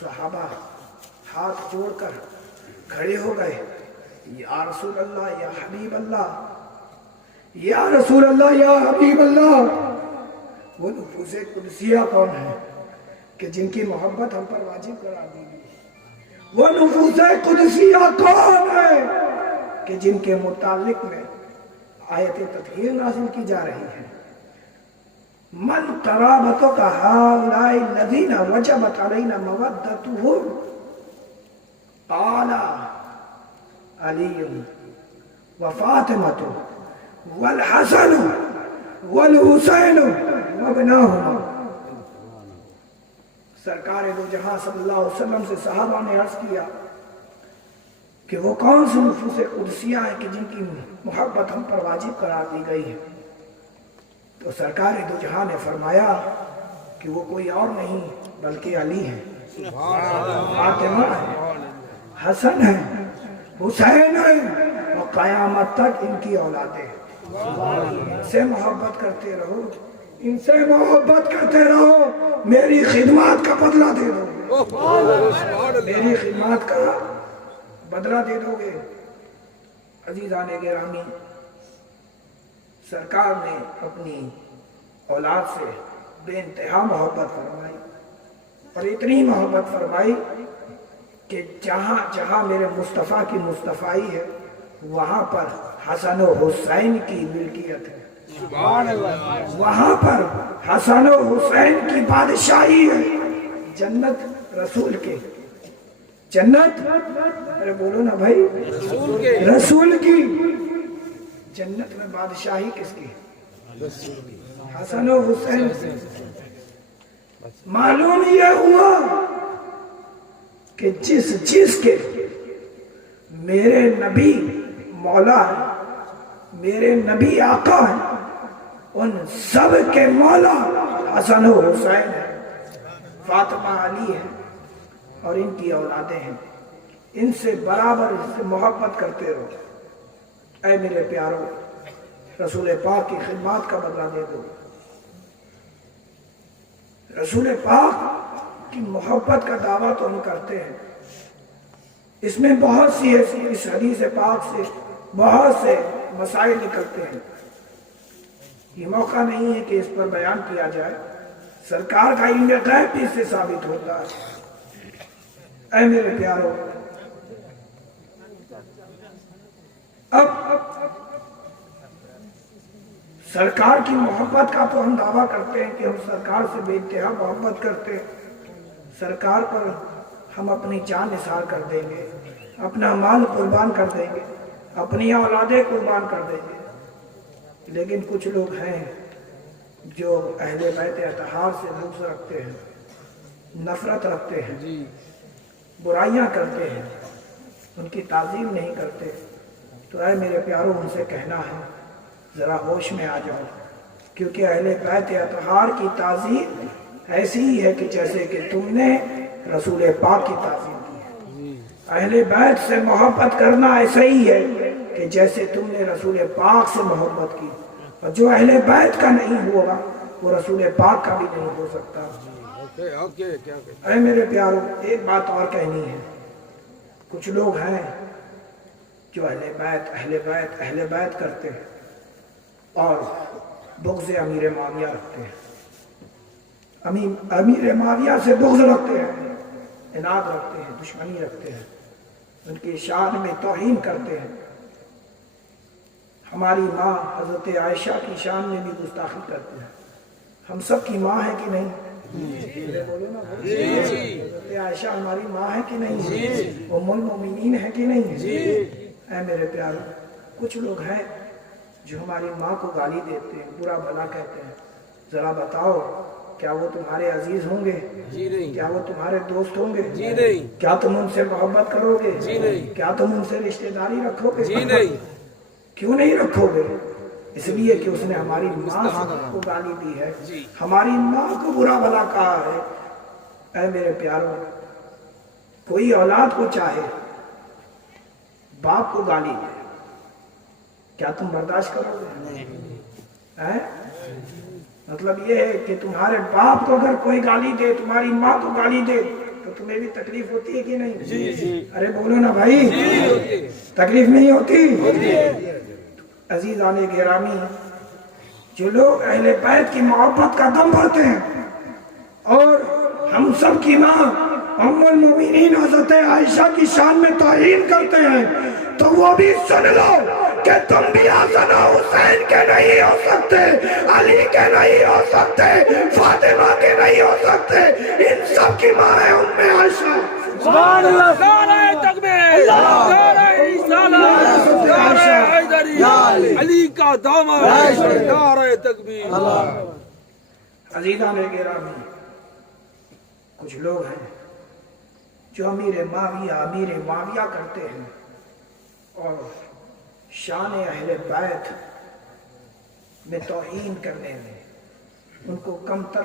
صحابہ ہاتھ جوڑ کر کھڑے ہو گئے، یا رسول اللہ یا حبیب اللہ، یا رسول اللہ یا حبیب اللہ۔ وہ نفوس قدسیہ کون ہے کہ جن کی محبت ہم پر واجب قرار دی گئی؟ وہ نفوس قدسیہ کون ہے کہ جن کے متعلق میں آیت تطہیر نازل کی جا رہی ہے؟ من قرابتک ہؤلاء الذین وجبت علینا مودتهم قال علی وفاطمۃ والحسن والحسین وابناہما۔ سرکار دو جہاں صلی اللہ علیہ وسلم سے صحابہ نے عرض کیا کہ وہ کون سی نفوس قدسیہ ہیں کہ جن کی محبت ہم پر واجب قرار دی گئی ہے؟ تو سرکار دو جہاں نے فرمایا کہ وہ کوئی اور نہیں بلکہ علی ہے، فاطمہ ہے، حسن ہے، حسین ہے، اور قیامت تک ان کی اولادیں ہیں۔ ان سے محبت کرتے رہو، ان سے محبت کرتے رہو، میری خدمات کا بدلہ دے دو گے، میری خدمات کا بدلہ دے دو گے۔ عزیزان گرامی، سرکار نے اپنی اولاد سے بے انتہا محبت فرمائی، اور اتنی محبت فرمائی کہ جہاں جہاں میرے مصطفیٰ کی مصطفائی ہے وہاں پر حسن و حسین کی ملکیت ہے، وہاں پر حسن و حسین کی بادشاہی ہے۔ جنت رسول کے، جنت ارے بولو نا بھائی، رسول کی جنت میں بادشاہی کس کی؟ حسن و حسین۔ معلوم یہ ہوا کہ جس کے میرے نبی مولا ہے، میرے نبی آقا ہے، ان سب کے مولا حسن و حسین ہے، فاطمہ علی ہے، اور ان کی اولادیں ہیں۔ ان سے برابر ان سے محبت کرتے رہو۔ اے میرے پیارو، رسول پاک کی خدمات کا بدلہ دے دو۔ رسول پاک کی محبت کا دعویٰ تو ہم کرتے ہیں، اس میں بہت سی ایسی اس حدیث پاک سے بہت سے مسائل نکلتے ہیں، یہ موقع نہیں ہے کہ اس پر بیان کیا جائے۔ سرکار کا علم غیب بھی اس سے ثابت ہوتا ہے۔ اے میرے پیارو، اب سرکار کی محبت کا تو ہم دعویٰ کرتے ہیں کہ ہم سرکار سے بے انتہا محبت کرتے ہیں، سرکار پر ہم اپنی جان نثار کر دیں گے، اپنا مال قربان کر دیں گے، اپنی اولادیں قربان کر دیں گے۔ لیکن کچھ لوگ ہیں جو اہل بیت اطہار سے بغض رکھتے ہیں، نفرت رکھتے ہیں، برائیاں کرتے ہیں، ان کی تعظیم نہیں کرتے۔ تو اے میرے پیاروں، ان سے کہنا ہے ذرا ہوش میں آ جاؤ، کیونکہ اہل بیت اطہار کی تعظیم ایسی ہی ہے کہ جیسے کہ تم نے رسول پاک کی تعظیم کی ہے۔ اہل بیت سے محبت کرنا ایسا ہی ہے کہ جیسے تم نے رسول پاک سے محبت کی، اور جو اہل بیت کا نہیں ہوگا وہ رسول پاک کا بھی نہیں ہو سکتا۔ اے میرے پیاروں، ایک بات اور کہنی ہے۔ کچھ لوگ ہیں جو اہل بیت کرتے ہیں اور بغض امیر معاویہ رکھتے ہیں، امیر معاویہ سے بغض رکھتے ہیں، عناد رکھتے ہیں، دشمنی رکھتے ہیں، ان کی شان میں توہین کرتے ہیں۔ ہماری ماں حضرت عائشہ کی شان میں بھی گستاخی کرتے ہیں۔ ہم سب کی ماں ہے کہ نہیں؟ حضرت عائشہ ہماری ماں ہے کہ نہیں؟ ام المومنین ہے کہ نہیں؟ اے میرے پیارو، کچھ لوگ ہیں جو ہماری ماں کو گالی دیتے ہیں، برا بھلا کہتے ہیں۔ ذرا بتاؤ، کیا وہ تمہارے عزیز ہوں گے؟ کیا وہ تمہارے دوست ہوں گے؟ کیا تم ان سے محبت کرو گے؟ کیا تم ان سے رشتہ داری رکھو گے؟ کیوں نہیں رکھو گے؟ اس لیے کہ اس نے ہماری ماں کو گالی دی ہے، ہماری ماں کو برا بھلا کہا ہے۔ اے میرے پیاروں، کوئی اولاد کو چاہے باپ کو گالی دے، کیا تم برداشت کرو گے؟ مطلب یہ ہے کہ تمہارے باپ کو اگر کوئی گالی دے، تمہاری ماں کو گالی دے، تو تو تمہیں بھی تکلیف ہوتی ہے کہ نہیں؟ ارے بولو نا بھائی، تکلیف نہیں ہوتی؟ عزیزان گرامی، جو لوگ اہل بیت کی محبت کا دم بھرتے ہیں اور ہم سب کی ماں ام المومنین حضرت عائشہ کی شان میں تعظیم کرتے ہیں، تو وہ بھی سن لو کہ تم بھی حسن حسین کے نہیں ہو سکتے، علی کے نہیں ہو سکتے، فاطمہ کے نہیں ہو سکتے، ان سب کی ماں ہے ام عائشہ۔ سبحان اللہ، نعرہ تکبیر، نعرہ رسالت، نعرہ حیدری، علی کا دامن، نعرہ تکبیر۔ عزیزان گرامی، کچھ لوگ ہیں جو امیر معاویہ کرتے ہیں اور شان اہل بیت میں توہین کرنے میں، ان کو کمتر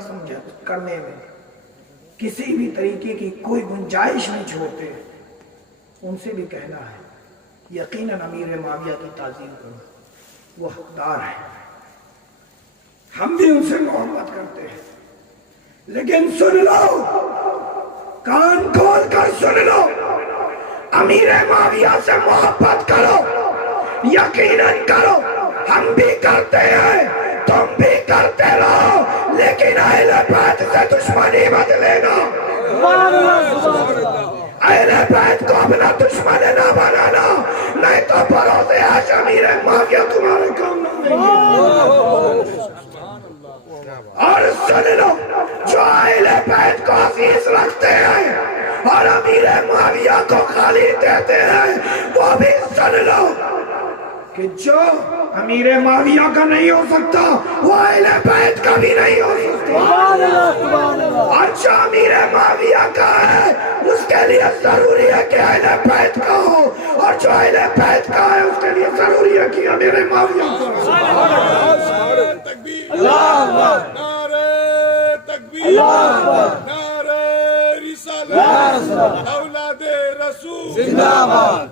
کرنے میں کسی بھی طریقے کی کوئی گنجائش نہیں چھوڑتے، ان سے بھی کہنا ہے یقیناً امیر معاویہ کی تعظیم کرو، وہ حقدار ہے، ہم بھی ان سے محبت کرتے ہیں، لیکن سن لو، کان کھول کر سن لو، امیر معاویہ سے محبت کرو، یقیناً کرو، ہم بھی کرتے ہیں، تم بھی کرتے رہو، لیکن اہل بیت سے دشمنی مت لینا، اہل بیت کو اپنا دشمن نہ بنانا، نہیں تو بھروسے ہے امیر معاویہ تمہارے کام نہ دیں گے۔ اور سن لو، جو اہل بیت کو عزیز رکھتے ہیں اور امیر معاویہ کو خالی دیتے ہیں، وہ بھی سن لو کہ جو امیر معاویہ کا نہیں ہو سکتا وہ اہل بیت کا بھی نہیں ہو سکتا، اور جو امیر معاویہ کا ہے اس کے لیے ضروری ہے کہ اہل بیت کا ہو، اور جو اہل بیت کا ہے اس کے لیے ضروری ہے کہ امیر معاویہ کا ہو۔ نعرہ رسالت، اولاد رسول زندہ باد۔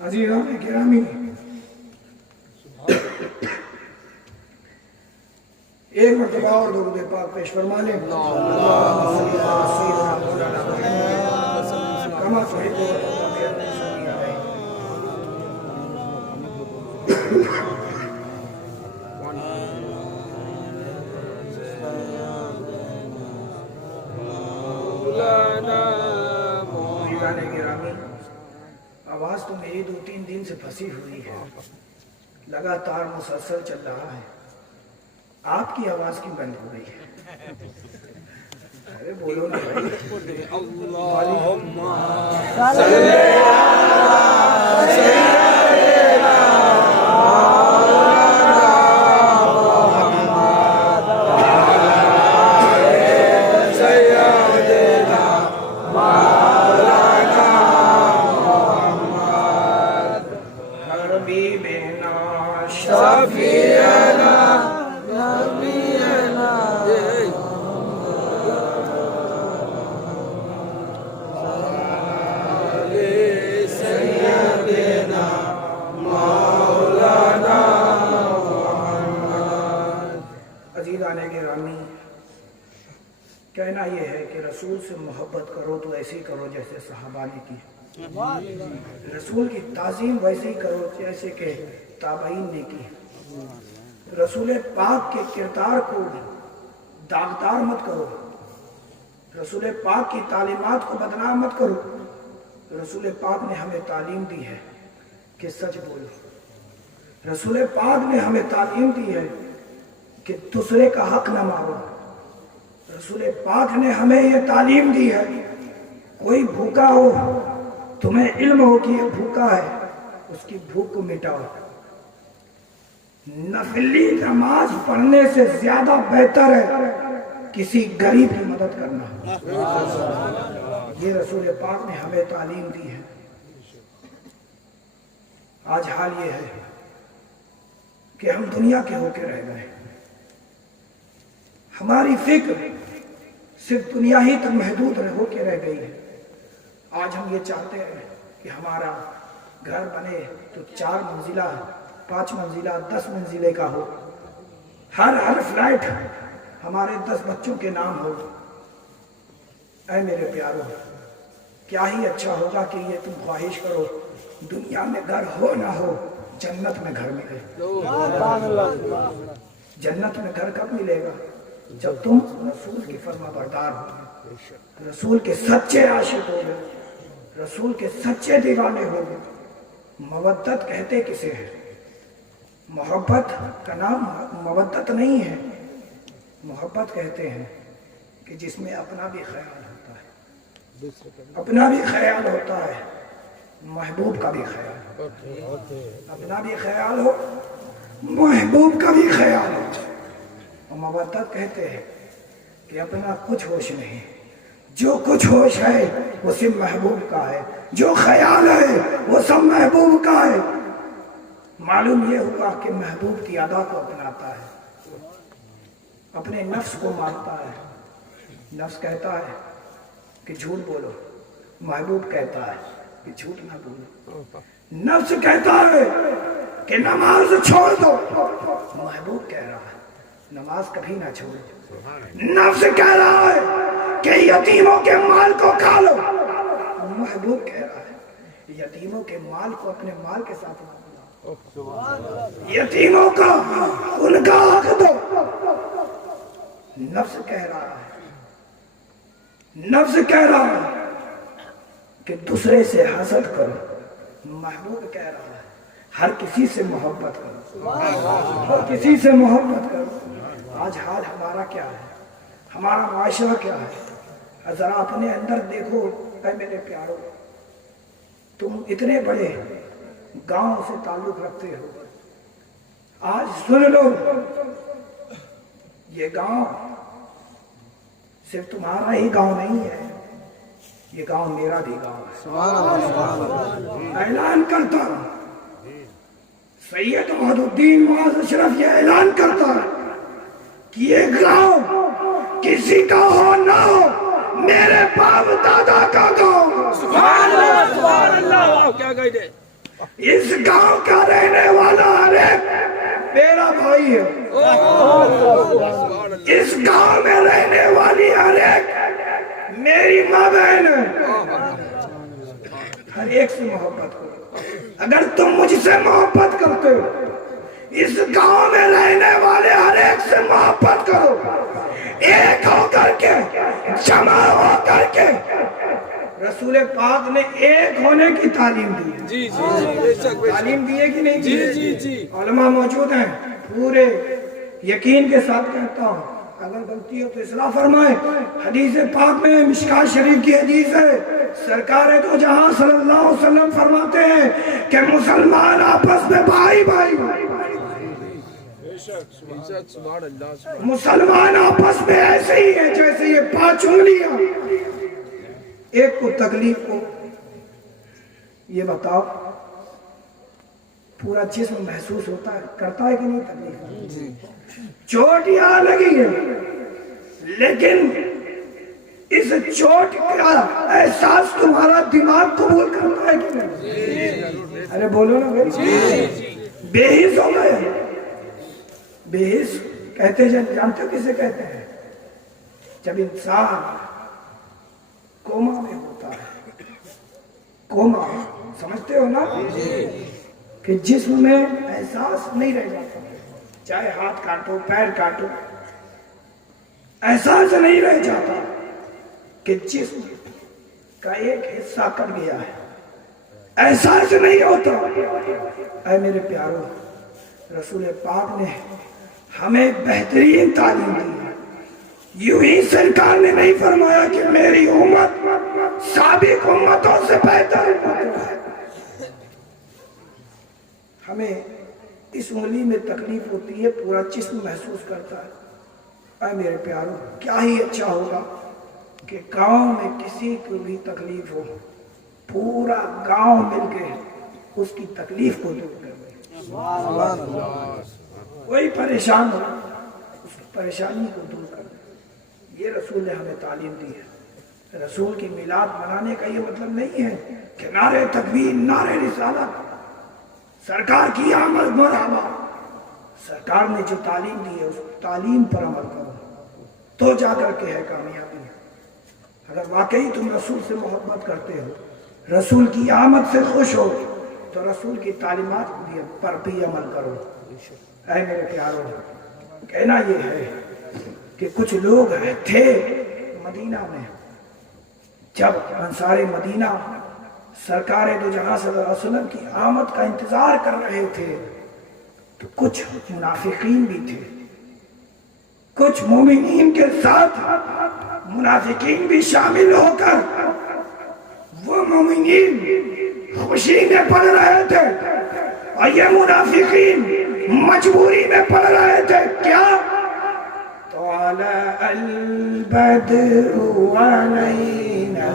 عزیزان گرامی، ایک مرتبہ اور درود پاک پیش فرما لیں۔ کما تحب گرامی، آواز تو میری 2-3 دن سے پھنسی ہوئی ہے، لگاتار مسلسل چل رہا ہے، آپ کی آواز کی بند ہو گئی ہے؟ ارے بولو نا بھائی۔ اللہم کہنا یہ ہے کہ رسول سے محبت کرو تو ایسے کرو جیسے صحابہ نے کی، رسول کی تعظیم ویسے ہی کرو جیسے کہ تابعین نے کی، رسول پاک کے کردار کو داغدار مت کرو، رسول پاک کی تعلیمات کو بدنام مت کرو، رسول پاک نے ہمیں تعلیم دی ہے کہ سچ بولو، رسول پاک نے ہمیں تعلیم دی ہے کہ دوسرے کا حق نہ مارو، رسول پاک نے ہمیں یہ تعلیم دی ہے کوئی بھوکا ہو، تمہیں علم ہو کہ یہ بھوکا ہے، اس کی بھوک کو مٹاؤ، نفلی نماز پڑھنے سے زیادہ بہتر ہے کسی غریب کی مدد کرنا، یہ رسول پاک نے ہمیں تعلیم دی ہے۔ آج حال یہ ہے کہ ہم دنیا کے ہو کے رہ گئے، ہماری فکر صرف دنیا ہی تک محدود ہو کے رہ گئی ہے۔ آج ہم یہ چاہتے ہیں کہ ہمارا گھر بنے تو 4 منزلہ 5 منزلہ 10 منزلے کا ہو، ہر فلائٹ ہمارے 10 بچوں کے نام ہو، اے میرے پیارو، کیا ہی اچھا ہوگا کہ یہ تم خواہش کرو دنیا میں گھر ہو نہ ہو، جنت میں گھر ملے۔ جنت میں گھر کب ملے گا؟ جب تم رسول کی فرما بردار ہو، رسول کے سچے عاشق ہو گئے، رسول کے سچے دیوانے ہو گئے۔ مودت کہتے کسے ہیں؟ محبت کا نام مودت نہیں ہے، محبت کہتے ہیں کہ جس میں اپنا بھی خیال ہوتا ہے، اپنا بھی خیال ہوتا ہے، محبوب کا بھی خیال، اپنا بھی خیال ہو، محبوب کا بھی خیال ہو۔ اور مودت کہتے ہیں کہ اپنا کچھ ہوش نہیں، جو کچھ ہوش ہے وہ صرف محبوب کا ہے، جو خیال ہے وہ سب محبوب کا ہے۔ معلوم یہ ہوا کہ محبوب کی ادا کو اپناتا ہے، اپنے نفس کو مانتا ہے۔ نفس کہتا ہے کہ جھوٹ بولو، محبوب کہتا ہے کہ جھوٹ نہ بولو۔ نفس کہتا ہے کہ نماز چھوڑ دو، محبوب کہہ رہا ہے نماز کبھی نہ چھوڑو۔ نفس کہہ رہا ہے کہ یتیموں کے مال کو کھا لو، محبوب کہہ رہا ہے یتیموں کے مال کو اپنے مال کے ساتھ نہ ملاؤ، یتیموں کا ان کا حق دو۔ نفس کہہ رہا ہے، نفس کہہ رہا ہے کہ دوسرے سے حسد کرو، محبوب کہہ رہا ہے ہر کسی سے محبت کرو، ہر کسی سے محبت کرو۔ آج حال ہمارا کیا ہے؟ ہمارا معاشرہ کیا ہے؟ ذرا اپنے اندر دیکھو اے میرے پیارو، تم اتنے بڑے گاؤں سے تعلق رکھتے ہو، آج سن لو یہ گاؤں صرف تمہارا ہی گاؤں نہیں ہے، یہ گاؤں میرا بھی گاؤں ہے۔ اعلان کرتا سید احمد الدین معاذ اشرف یہ اعلان کرتا ہے کہ یہ گاؤں کسی کا ہو نہ ہو، میرے باپ دادا کا گاؤں۔ سبحان اللہ، سبحان اللہ، کیا کہتے ہیں؟ اس گاؤں کا رہنے والا ہر ایک میرا بھائی ہے، اس گاؤں میں رہنے والی ہر ایک میری ماں بہن ہے۔ ہر ایک سے محبت کرو، اگر تم مجھ سے محبت کرتے ہو، اس گاؤں میں رہنے والے ہر ایک سے محبت کرو، ایک ہو کر کے، جمع ہو کر کے۔ رسول پاک نے ایک ہونے کی تعلیم دی ہے، جی جی جی، بے شک بے شک، تعلیم دی ہے کہ نہیں دی جی ہے؟ جی جی، علماء موجود ہیں، پورے یقین کے ساتھ کہتا ہوں، اگر غلطی ہو تو اصلاح فرمائے۔ حدیث پاک میں مشکات شریف کی حدیث ہے، سرکار دو جہاں صلی اللہ علیہ وسلم فرماتے ہیں کہ مسلمان آپس میں بھائی بھائی، بے شک سبحان اللہ، مسلمان آپس میں ایسے ہی ہیں جیسے یہ 5 انگلیاں۔ ایک کو تکلیف کو یہ بتاؤ پورا جسم محسوس ہوتا ہے، کرتا ہے کہ نہیں تکلیف؟ چوٹ یہاں لگی ہے، لیکن اس چوٹ کا احساس تمہارا دماغ قبول کرتا ہے کہ نہیں؟ ارے بولو نا بھائی، بے حس ہو گئے۔ بے حس کہتے جانتے ہو کسے کہتے ہیں؟ جب انسان کوما میں ہوتا ہے، کوما سمجھتے ہو نا، کہ جسم میں احساس نہیں رہ جاتا، چاہے ہاتھ کاٹو پیر کاٹو، احساس نہیں رہ جاتا کہ جسم کا ایک حصہ کٹ گیا ہے، احساس نہیں ہوتا۔ اے میرے پیارو، رسول پاک نے ہمیں بہترین تعلیم دی ہے۔ یوں ہی سرکار نے نہیں فرمایا کہ میری امت سابق امتوں سے بہتر ہے۔ ہمیں اس انگلی میں تکلیف ہوتی ہے، پورا جسم محسوس کرتا ہے۔ اے میرے پیارو، کیا ہی اچھا ہوگا کہ گاؤں میں کسی کو بھی تکلیف ہو، پورا گاؤں مل کے اس کی تکلیف کو دور کر دے۔ کوئی پریشان ہو، اس کی پریشانی کو دور کر دے۔ یہ رسول نے ہمیں تعلیم دی ہے۔ رسول کی میلاد منانے کا یہ مطلب نہیں ہے کہ نعرے تکبیر، نعرے رسالت، سرکار کی آمد مرحبا۔ سرکار نے جو تعلیم دی ہے اس تعلیم پر عمل کرو تو جا کر کے ہے کامیابی۔ اگر واقعی تم رسول سے محبت کرتے ہو، رسول کی آمد سے خوش ہو، تو رسول کی تعلیمات پر بھی عمل کرو۔ اے میرے پیارو، کہنا یہ ہے کہ کچھ لوگ تھے مدینہ میں، جب انصار مدینہ سرکار دو جہاں صلی اللہ علیہ وسلم کی آمد کا انتظار کر رہے تھے، تو کچھ منافقین بھی تھے، کچھ مومنین کے ساتھ منافقین بھی شامل ہو کر وہ مومنین خوشی میں پڑ رہے تھے، اور یہ منافقین مجبوری میں پڑ رہے تھے۔ کیا؟ طلع البدر علينا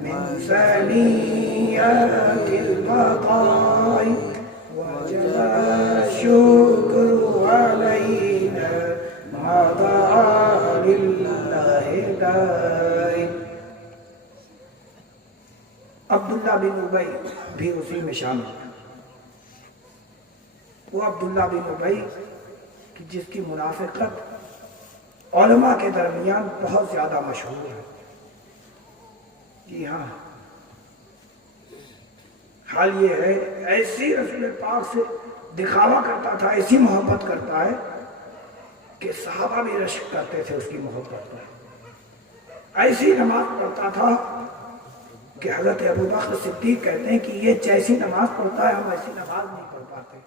من ثنيات الوداع وجب الشكر علينا ما دعا لله داعٍ۔ عبداللہ بن ابی بھی اسی میں شامل ہے۔ وہ عبداللہ بن ابی کہ جس کی منافقت علماء کے درمیان بہت زیادہ مشہور ہے۔ جی ہاں، حال یہ ہے ایسی رسول پاک سے دکھاوا کرتا تھا، ایسی محبت کرتا ہے کہ صحابہ بھی رشک کرتے تھے اس کی محبت پر۔ ایسی نماز پڑھتا تھا کہ حضرت ابوبکر صدیق کہتے ہیں کہ یہ جیسی نماز پڑھتا ہے ہم ایسی نماز نہیں پڑھ پاتے۔